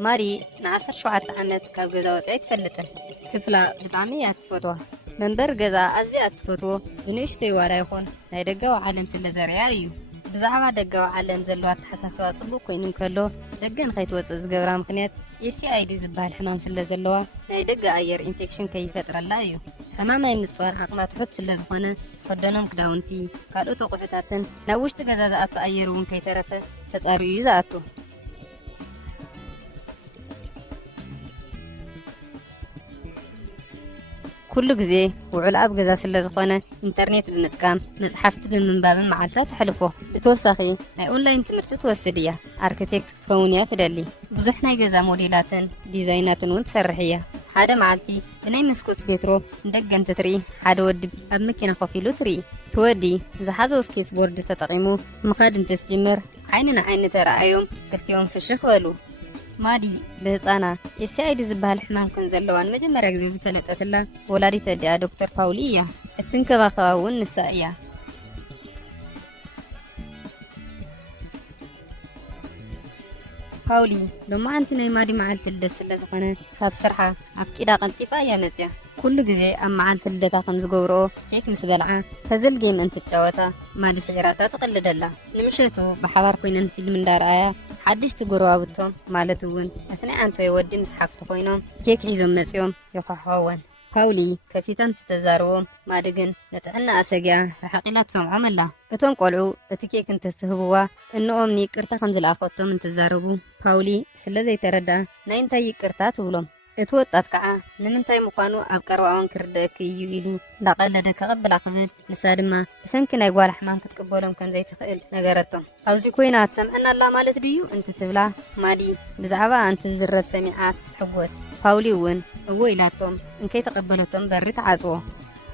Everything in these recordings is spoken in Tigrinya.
ماري نعسر شوعة عمت كاب جزا وصعيد فلتن كفلا بطعمية تفوتوا منبر جزا أزي أتفوتوا بنوشتي ورا يخون ناي دقاو عالم سل زريا أيو بزعما دقاو عالم زلوات حساسوا صبو كوينم كلو دقن خيتوص زقبرا مخنيات يسي ايدي زبال حمام سل زلوا ناي دقا أير إنفكشن كيفتر الله أيو حمام أي مصفر عقمات حط سل زخونة تخدنهم كداونتي كالو توقفتاتن ناوشت جزا زأتو أيرون كي ترفه تتقاريو زأتو كل جزء وعلاب جزء سلزخونة إنترنت بمتكام مصحفت بمنباب معلفات حلفه بتوسخي أونلاين تمرت توسدية أركتكت تكونيا تدلي بزحنا جزء موديلاتن ديزايناتن وتسرحية حدا معلتي بناي مسكوت بيترو ندقن تتري حدا ودب أبمكينا خفيلو تري تودي زحازو سكيت بورد تتقيمو مخادن تسجمر عين ترأيهم كفتيهم في الشخوالو مادي بهصانا يسايد زبال حمان كن زلوان مجمرا غزي زفلطتلا ولاديت ديا دكتور باوليا اتنكباخاون نسائيا باولي لما انت ناي مادي معلت الدسله زخنه كاب سرحه افكيدا قنطيفا يا مزيا كل غزي ام معلت الدتا خم زغبرو كيك مس بلعه فزل جيم انت تጫወታ مادي سيراتا تقلدلا نمشتو بحوار كوينن فيلم اندارايا حدش تقروا ማለት እውን اثناء انت يودي مسحفت ኮይኖም ኬክ ሒዞም መጽዮም ይخحون ፓውሊ ከፊተን ተዛርቦም ማድግን ነጥዕና አሰግያ ረሐቂላት ሰምዖም ኣላ እቶም ቆልዑ እቲ ኬክ እንትትህብዋ እንኦም ይቅርታ ከም ዝለኣኸቶም እንትዛረቡ ፓውሊ ስለዘይተረዳ ናይ እንታይ ይቅርታ ትብሎም እቲ ወጣት ከዓ ንምንታይ ምዃኑ ኣብ ቀረባውን ክርድእክ እዩ ኢሉ እንዳቀለደ ከቐብላ ክብል ንሳ ድማ ብሰንኪ ናይ ጓል ሕማም ክትቅበሎም ከም ዘይትኽእል ነገረቶም ኣብዚ ኮይና ትሰምዐና ኣላ ማለት ድዩ እንትትብላ ማዲ ብዛዕባ እንቲ ዝረብ ሰሚዓ ትሕጎስ ፓውሊ እውን እዎ ኢላቶም እንከይተቐበለቶም በሪ ተዓጽዎ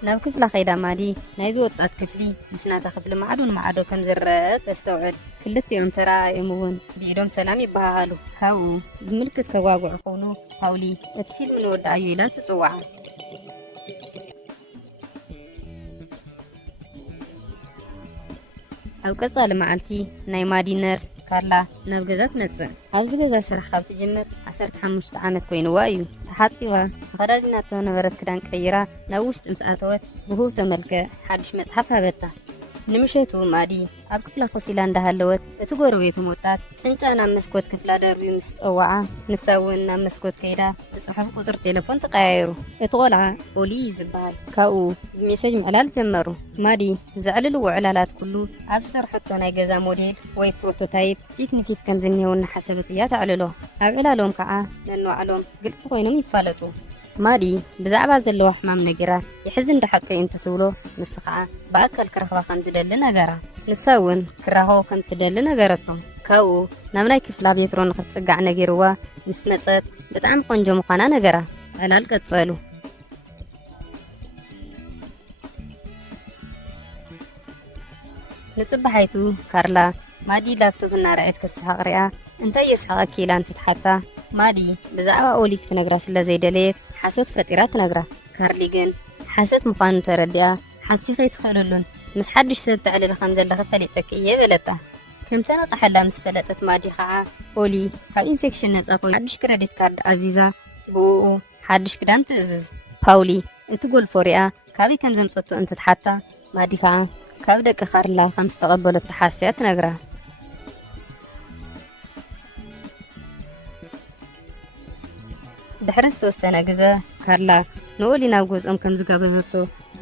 ናብ ክፍላ ኸይዳ ማዲ ናይዚ ወጣት ክፍሊ ምስናታ ክፍሊ ማዕዶ ንማዕዶ ከም ዝረአ ተስተውዕል ክልቲኦም ተራእዮም እውን ብኢዶም ሰላም ይበሃሃሉ ካብኡ ብምልክት ከጓጉዑ ከውኑ ፓውሊ እቲ ፊልም ንወዳእዩ ኢላ ትጽዋዓ ኣብ ቀጻሊ መዓልቲ ናይ ማዲ ነርስ ካርላ ናብ ገዛ ትመጽእ ኣብዚ ገዛ ስራሕ ካብ ትጅምር 15 ዓመት ኮይኑዋ እዩ ተሓፂባ ተኸዳዲናቶ ነበረት ክዳን ቀይራ ናብ ውሽጢ ምስ ኣተወት ብህብቶ መልክዕ ሓድሽ መጽሓፍ ሃበታ ንምሸቱ ማዲ ኣብ ክፍላ ኮፍ ኢላ እንዳሃለወት እቲ ጎረቤቶም ወጣት ጭንጫ ናብ መስኮት ክፍላ ደርቢዩ ምስ ፀዋዓ ንሳ እውን ናብ መስኮት ከይዳ ብፅሑፍ ቁፅሪ ቴሌፎን ተቀያየሩ እቲ ቆልዓ ኦሊ ዝበሃል ካብኡ ብሜሴጅ ምዕላል ጀመሩ ማዲ ዘዕልልዎ ዕላላት ኩሉ ኣብ ሰርሐቶ ናይ ገዛ ሞዴል ወይ ፕሮቶታይፕ ፊት ንፊት ከም ዝኒሄው እናሓሰበት እያ ተዕልሎ ኣብ ዕላሎም ከዓ ነንባዕሎም ግልፂ ኮይኖም ይፋለጡ ማዲ ብዛዕባ ዘለዋ ሕማም ነጊራ ይሕዝን ደሓቀ እንተ ትብሎ ንስ ከዓ ብኣካል ክረኽባ ከም ዝደሊ ነገራ ንሳ እውን ክራኸቦ ከም ትደሊ ነገረቶም ካብኡ ናብ ናይ ክፍላ ቤትሮ ንኽትፅጋዕ ነጊርዋ ምስ መፀት ብጣዕሚ ቆንጆ ምዃና ነገራ ዕላል ቀጸሉ ንፅባሓይቱ ካርላ ማዲ ላፕቶፕ እናርአየት ክስሓቕ ሪኣ እንታይ የስሓቐኪ ኢላ እንትትሓታ ማዲ ብዛዕባ ኦሊ ክትነግራ ስለ ዘይደለየት ሓሶት ፈጢራ ትነግራ ካርሊ ግን ሓሰት ምዃኑ ተረዲኣ ሓሲኸይ ትኽእልሉን ምስ ሓድሽ ሰብ ትዕልል ከም ዘለኸ ፈሊጠኪ እየ በለታ ከምቲ ነቕሓላ ምስ ፈለጠት ማዲ ከዓ ኦሊ ካብ ኢንፌክሽን ነፃ ኮይኑ ሓድሽ ክሬዲት ካርድ ኣዚዛ ብኡ ሓድሽ ክዳን ትእዝዝ ፓውሊ እቲ ጎልፎ ሪኣ ካበይ ከም ዘምፀቶ እንትትሓታ ማዲ ከዓ ካብ ደቂ ካርላ ከም ዝተቐበለቶ ሓስያ ትነግራ ድሕሪ ዝተወሰነ ግዜ ካርላ ንኦሊ ናብ ገዝኦም ከም ዝጋበዘቶ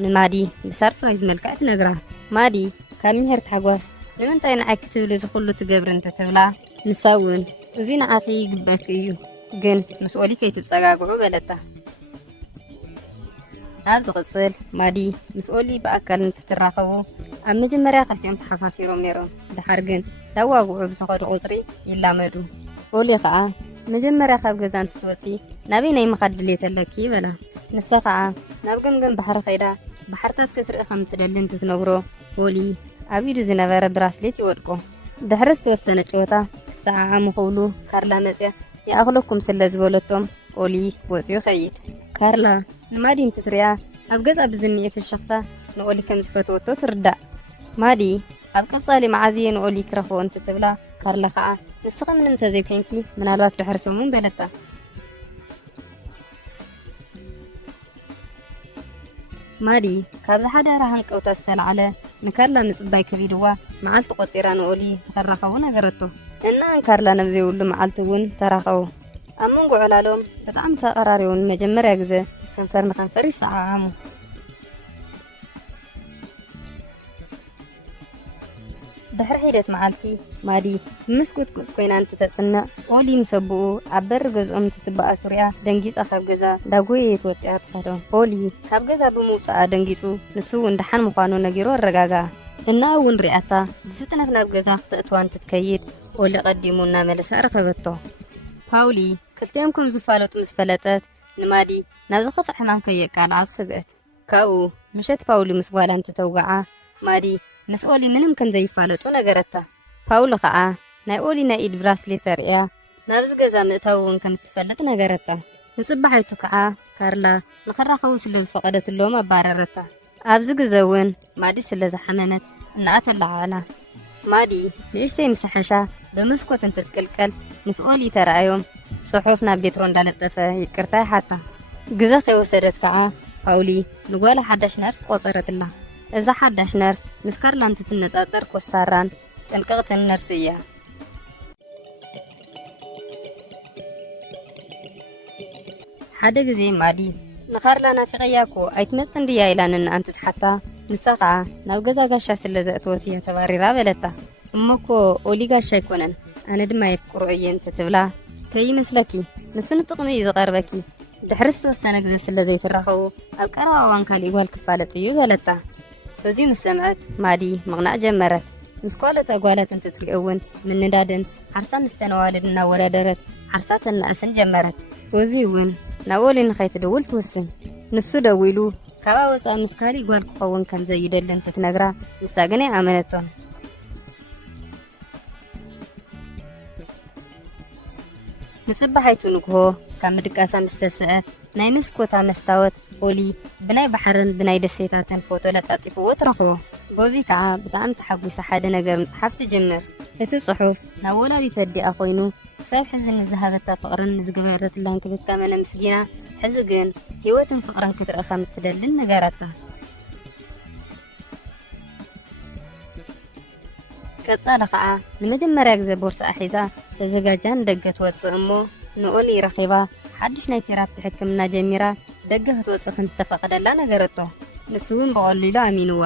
ንማዲ ብሰርፕራይዝ መልክዕ ትነግራ ማዲ ካብ ምሕርቲ ሓጓስ ንምንታይ ንዓይ ክትብሊ ዝኹሉ ትገብር እንትትብላ ንሳ እውን እዚ ንዓኺ ይግበአኪ እዩ ግን ምስ ኦሊ ከይትፀጋግዑ በለታ ኣብ ዝቕፅል ማዲ ምስ ኦሊ ብኣካል እንትትራኸቡ ኣብ መጀመርያ ክልቲኦም ተሓፋፊሮም ነይሮም ድሓር ግን ዳዋግዑ ብዝኸዱ ቁፅሪ ይላመዱ ኦሊ ከዓ መጀመርያ ካብ ገዛ እንትትወፂ ናበይ ናይ ምኻድ ድሌት ኣለኪ ይበላ ንሳ ከዓ ናብ ገምገም ባሕሪ ኸይዳ ባሕርታት ክትርኢ ከም ትደሊ እንትትነግሮ ኦሊ ኣብ ኢዱ ዝነበረ ብራስሌት ይወድቆ ድሕሪ ዝተወሰነ ጨወታ ክሰዓዓሙ ክብሉ ካርላ መፅያ ይኣኽለኩም ስለ ዝበለቶም ኦሊ ወፂኡ ኸይድ ካርላ ንማዲ እንትትሪኣ ኣብ ገዛ ብዝኒኤ ፍሽኽታ ንኦሊ ከም ዝፈትወቶ ትርዳእ ማዲ ኣብ ቀጻሊ መዓዝየ ንኦሊ ክረኽቦ እንትትብላ ካርላ ከዓ ንስኻ ምንም ተዘይኮንኪ ምናልባት ድሕሪ ሰሙን በለታ ማዲ ካብዚ ሓዳራ ሃንቀውታ ዝተልዓለ ንካርላ ምጽባይ ከቢድዋ መዓልቲ ቆፂራ ንኦሊ ተራኸቡ ነገረቶ እና ካርላ ነብዘይብሉ መዓልቲ እውን ተራኸቡ ኣብ መንጎ ዕላሎም በጣም ተቐራሪቡን መጀመርያ ግዜ ከንፈር ንከንፈር ይሰዓዓሙ ድሕሪ ሒደት መዓልቲ ማዲ ብምስኩትኩት ኮይና እንትተጽንዕ ኦሊ ምሰብኡ ኣብ በሪ ገዝኦም እንትትበኣሱ ሪኣ ደንጊጻ ካብ ገዛ ዳጎየት ወፂኣ ትኸዶ ኦሊ ካብ ገዛ ብምውፃኣ ደንጊጹ ንሱ እውን ደሓን ምዃኑ ነጊሩ ኣረጋግኣ እና እውን ሪኣታ ብፍጥነት ናብ ገዛ ክትእትዋ እንትትከይድ ኦሊ ቀዲሙ እናመለሰ ረኸበቶ ፓውሊ ክልቲኦም ከም ዝፋለጡ ምስ ፈለጠት ንማዲ ናብ ዝኸፍዕ ሕማም ከየቃልዓ ስግአት ካብኡ ምሸት ፓውሊ ምስ ጓላ እንትተውግዓ ማዲ ምስ ኦሊ ምንም ከም ዘይፋለጡ ነገረታ ፓውሊ ከዓ ናይ ኦሊ ናይ ኢድ ብራስሌት ተርእያ ናብዚ ገዛ ምእታው እውን ከም እትፈልጥ ነገረታ ንጽባሕይቱ ከዓ ካርላ ንኽራኸቡ ስለ ዝፈቐደትሎም ኣባረረታ ኣብዚ ግዜ እውን ማዲ ስለ ዝሓመመት እናኣተላዓላ ማዲ ንእሽተይ ምስ ሓሻ ብመስኮት እንትትቅልቀል ምስ ኦሊ ተረኣዮም ጽሑፍ ናብ ቤትሮ እንዳለጠፈ ይቅርታ ይሓታ ግዜ ከይወሰደት ከዓ ፓውሊ ንጓላ ሓዳሽ ነርስ ቆፀረትላ እዛ ሓዳሽ ነርስ ምስ ካርላ እንትትነጻጸር ኮስታራን ጥንቅቕትን ነርስ እያ ሓደ ግዜ ማዲ ንካርላ ናፊቐያ እኮ ኣይትመፅን ድያ ኢላ ንኣንቲ ትሓታ ንሳ ከዓ ናብ ገዛ ጋሻ ስለ ዘእትወት እያ ተባሪራ በለታ እሞ እኮ ኦሊ ጋሻ ኣይኮነን ኣነ ድማ የፍቅሮ እየ እንትትብላ ከይመስለኪ ንሱ ንጥቕሚ እዩ ዝቐርበኪ ድሕሪ ዝተወሰነ ግዜ ስለ ዘይትራኸቡ ኣብ ቀረባ እዋን ካሊእ ጓል ክፋለጥ እዩ በለታ በዚሁ ምስ ሰምዐት ማዲ ምቕናዕ ጀመረት ምስ ጓለት ኣጓላት እንትትሪኦ እውን ምንዳድን ሓርሳ ምስ ተነዋልድ እናወዳደረት ሓርሳ ተናእስን ጀመረት በዚ እውን ናብ ኦሊ ንኸይትደውል ትውስን ንሱ ደው ኢሉ ካብኣ ወፃእ ምስ ካሊእ ጓል ክኸውን ከም ዘይደሊ እንትትነግራ ንሳ ግን ኣይኣመነቶን ንጽባሕይቱ ንግሆ ካብ ምድቃሳ ምስ ተስአ ናይ መስኮታ መስታወት ኦሊ ብናይ ባሕርን ብናይ ደሴታትን ፎቶ ለጣጢፍዎ ትረኽቦ በዚ ከዓ ብጣዕሚ ተሓጒሳ ሓደ ነገር ምጽሓፍ ትጅምር እቲ ጽሑፍ ናብ ወላዲት ኣዲኣ ኮይኑ ክሳብ ሕዚ ንዝሃበታ ፍቕርን ንዝገበረትላ እንክብካቤ መስጊና ሕዚ ግን ህይወትን ፍቕርን ክትርኢ ከም እትደልን ነገራታ ቀጻለ ከዓ ንመጀመርያ ግዜ ቦርሳ ሒዛ ተዘጋጃ ንደገ ትወፅእ እሞ ንኦሊ ረኺባ ሓድሽ ናይ ቴራፒ ሕክምና ጀሚራ ደገ ክትወፅእ ከም ዝተፈቐደላ ነገረቶ ንሱ እውን ብቐሊሉ ኣሚንዋ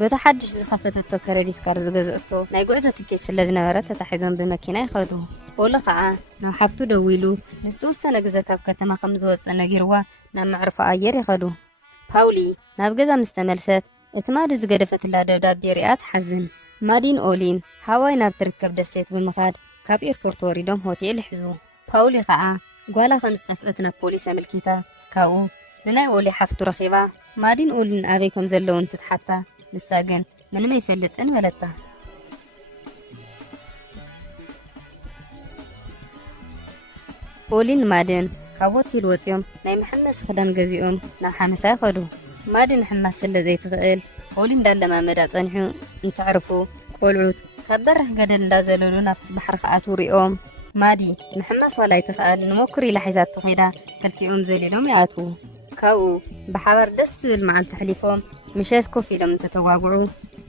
በቲ ሓድሽ ዝኸፈተቶ ክሬዲት ካርድ ዝገዝእቶ ናይ ጉዕዞ ትኬት ስለ ዝነበረ ተታሒዞም ብመኪና ይኸዱ ኦሊ ከዓ ናብ ሓፍቱ ደው ኢሉ ንዝተወሰነ ግዜ ካብ ከተማ ከም ዝወፅእ ነጊርዋ ናብ መዕርፎ ኣየር ይኸዱ ፓውሊ ናብ ገዛ ምስ ተመልሰት እቲ ማዲ ዝገደፈትላ ደብዳቤ ሪኣ ትሓዝን ማዲን ኦሊን ሃዋይ ናብ ትርከብ ደሴት ብምኻድ ካብ ኤርፖርት ወሪዶም ሆቴል ይሕዙ ፓውሊ ከዓ ጓላ ከም ዝጠፍአት ናብ ፖሊስ ኣመልኪታ ካብኡ ንናይ ኦሊ ሓፍቱ ረኺባ ማዲን ኦሊን ኣበይ ከም ዘለዉ እንትትሓታ ንሳ ግን ምንም ኣይፈልጥን በለታ ኦሊን ማድን ካብ ሆቴል ወፂኦም ናይ መሐመስ ክዳን ገዚኦም ናብ ሓመሳ ይኸዱ ማድን ሕማስ ስለ ዘይትኽእል ኦሊ እንዳለማመዳ ጸኒሑ እንትዕርፉ ቆልዑት ካብ በረኽ ገደል እንዳዘለሉ ናብቲ ባሕሪ ክኣትው ሪኦም ማዲ ምሕማስ ዋላ ኣይትኽእል ንሞክር ኢላ ሒዛቶ ኸይዳ ክልቲኦም ዘሊሎም ይኣትዉ ካብኡ ብሓባር ደስ ዝብል መዓልቲ ሕሊፎም ምሸት ኮፍ ኢሎም እንተተዋግዑ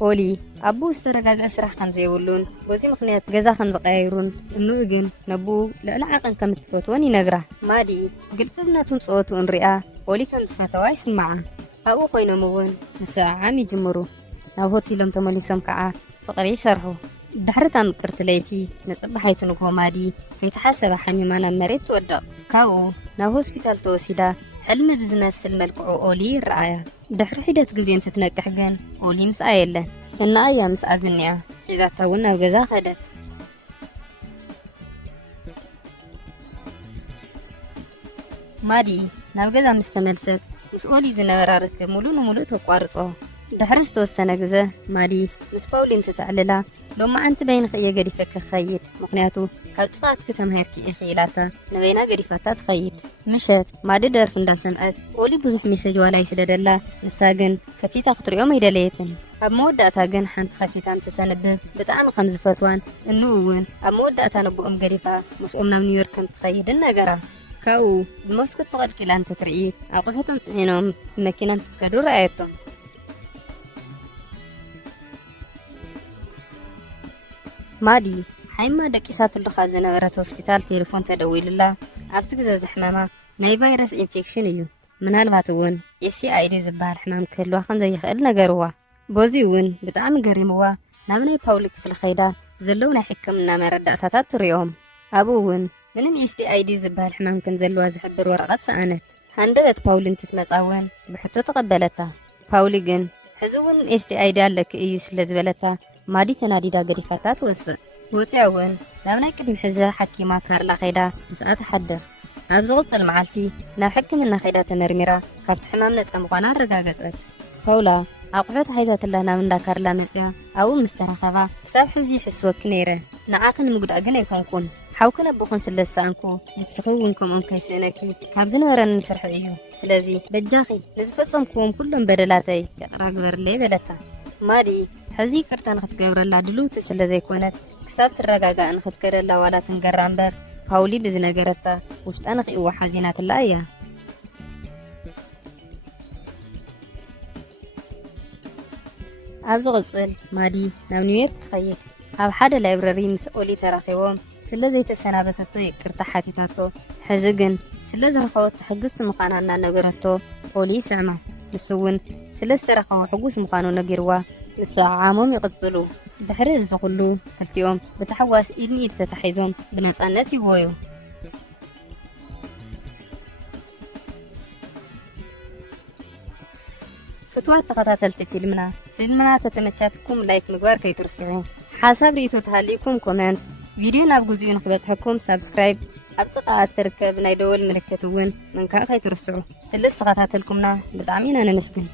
ኦሊ ኣቦኡ ዝተረጋግአ ስራሕ ከም ዘይብሉን በዚ ምክንያት ገዛ ከም ዝቀያይሩን እምኡ ግን ነብኡ ልዕሊ ዓቐን ከም እትፈትዎን ይነግራ ማዲ ግልጽነቱን ፀወቱን ሪኣ ኦሊ ከም ዝፈተዋ ይስምዓ ኣብኡ ኮይኖም እውን ምስዕዓም ይጅምሩ ናብ ሆቴሎም ተመሊሶም ከዓ ፍቕሪ ይሰርሑ ድሕሪ ምቅርቲ ለይቲ ንጽባሕይቱ ንግሆ ማዲ ከይተሓሰበ ሓሚማ ናብ መሬት ትወድቕ ካብኡ ናብ ሆስፒታል ተወሲዳ ሕልሚ ብዝመስል መልክዑ ኦሊ ይረኣያ ድሕሪ ሒደት ግዜ እንትትነቅሕ ግን ኦሊ ምስኣ የለን እና እያ ምስኣ ዝኒኣ ሒዛታ እውን ናብ ገዛ ኸደት ማዲ ናብ ገዛ ምስ ተመልሰት ምስ ኦሊ ዝነበራ ርክብ ሙሉእ ንሙሉእ ተቋርጾ ድሕሪ ዝተወሰነ ግዜ ማዲ ምስ ፓውሊ እንትትዕልላ لما أنت بين خيّة قريفة كخيد مقنعته كالطفات كتمهيركي إخيلاتا نبينا قريفة تخيد مشت ما ددر فندا سمعت ولي بزح ميساج ولا يسدد الله نساقن كفيتا خطر يوم يدليتن أب موداتا جن حنت خفيتان تتنبب بتعم خمس فتوان النوون أب موداتا نبؤم قريفة مش أمنا من نيويورك تخيد النقرة كاو بمسكت تغل كيلان تترئي أقوحتهم تحينهم مكينان تتكدو رأيتهم مادي حيما دكيسات اللخاب زنبرت هوسبيتال تليفون تدويل الله أبتك زاز حماما ناي فيروس انفكشن يو من هالباتوون يسي ايدي زبال حمام كلوا خان زي يخيل نقروا بوزيون بتعام قريموا نامناي باوليك في الخيدة زلونا حكمنا مردأتات تريهم أبوون منم يسي ايدي زبال حمام كم زلوا زحبر ورقات سانت هندت باولين تتمسعون بحطو تقبلتها باوليقن حزوون يسي ايدي لك ايوش لزبلتها مادي تناديدا قريفاتات وصعون نامناي كدم حزة حكيما كارلا خيدا مساعة حدر أبزغط المعالتي ناب حكمنا خيدا تمرمرا كابت حمامنا تقمقوانا الرقاقصت فولا أقفت حيزات اللهنا من دا كارلا مسيا أو مسترخبا كساب حزي حسوك كنيرة نعاقن مقود أقنا يكونكون حاوكنا بوخن سلسانكو يتسخوونكم كيسينكي كابزن ورن نفرح إيو سلازي بجاخي نزفصمكم كلهم بدلاتي يقراق برلي بلتا مادي حزي كرتان ختقبر الله دلوت سلازي كونت كساب ترقاقا أن ختكر الله ولا تنقرانبر باولي بزنقرتا وشت أنا خيوة حزينات الله أبز غصل مادي ناو نيويورك تخيل أب حدا لايبراري مسؤولي تراخيوهم سلازي تسنابتتو يكرتا حاتيتاتو حزقن سلازي رخوت حقست مقانانا نقرتو قولي سعما نسوون سلازي رخو حقوس مقانو نقروا نساعامهم يقتلوا دحري الزغلو كالتيوم بتحواس إدني تتحيزهم بنسانات يويو فتوات تقاتلت فيلمنا تتمتشاتكم لايك مقوار كي ترسعوا حساب ريتو تهاليكم كومنت فيديو نابقوزيون خبتحكم سابسكرايب أبتقاعد تركب نايدول ملكتوين من كاقاي ترسعوا سلس تقاتلكمنا بدعمينا نمسكن